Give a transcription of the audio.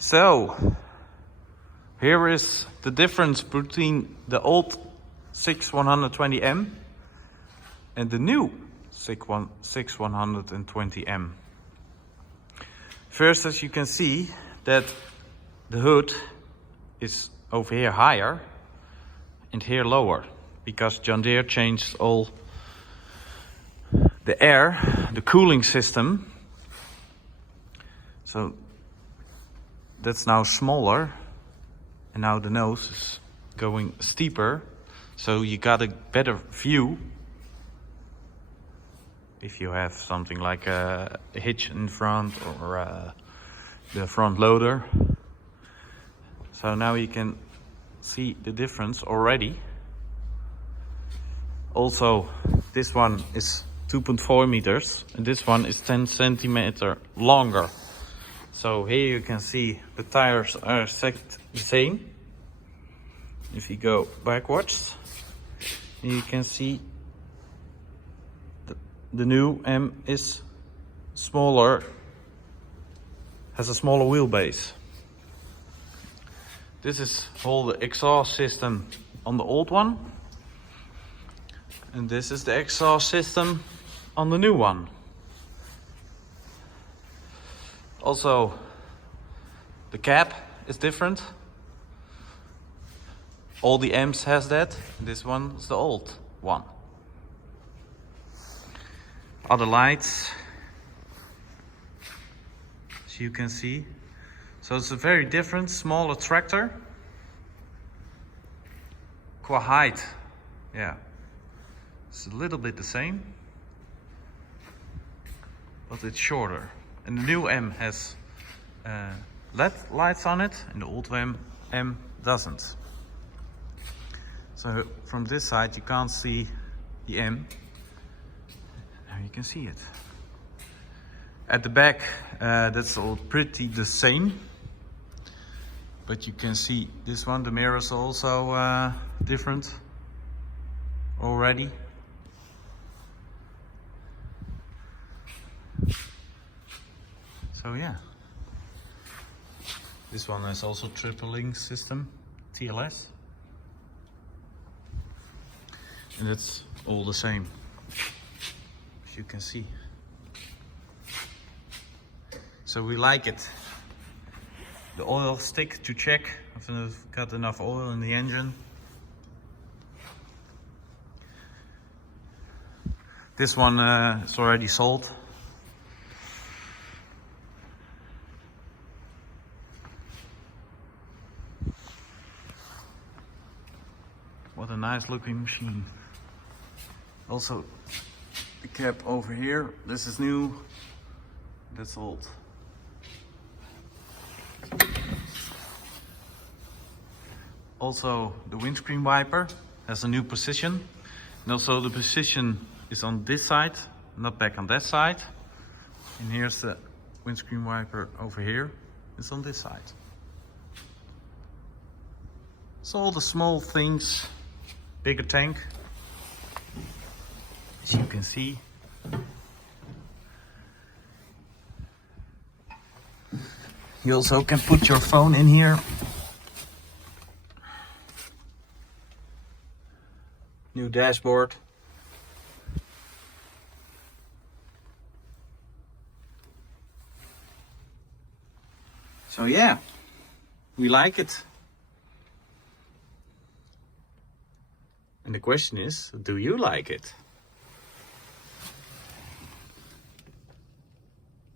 So, here is the difference between the old 6120M and the new 6120M. First, as you can see, that the hood is over here higher and here lower, because John Deere changed all the air, the cooling system. So that's now smaller, and now the nose is going steeper, so you got a better view if you have something like a hitch in front or the front loader. So now you can see the difference already. Also, this one is 2.4 meters and this one is 10 centimeter longer. So here you can see the tires are set the same. If you go backwards, you can see the new M is smaller, has a smaller wheelbase. This is all the exhaust system on the old one, and this is the exhaust system on the new one. Also, the cap is different. All the M's has that. This one is the old one. Other lights, as you can see. So it's a very different, smaller tractor. Qua height, yeah, it's a little bit the same, but it's shorter. And the new M has LED lights on it, and the old M doesn't. So from this side you can't see the M. Now you can see it. At the back, that's all pretty the same. But you can see this one, the mirrors are also different already. So yeah, this one has also triple link system, TLS, and it's all the same, as you can see. So we like it. The oil stick to check if I've got enough oil in the engine. This one is already sold. What a nice looking machine. Also, the cap over here, this is new, that's old. Also, the windscreen wiper has a new position, and also the position is on this side, not back on that side. And here's the windscreen wiper over here, it's on this side. So all the small things, bigger tank, as you can see. You also can put your phone in here. New dashboard. So yeah, we like it. And the question is, do you like it?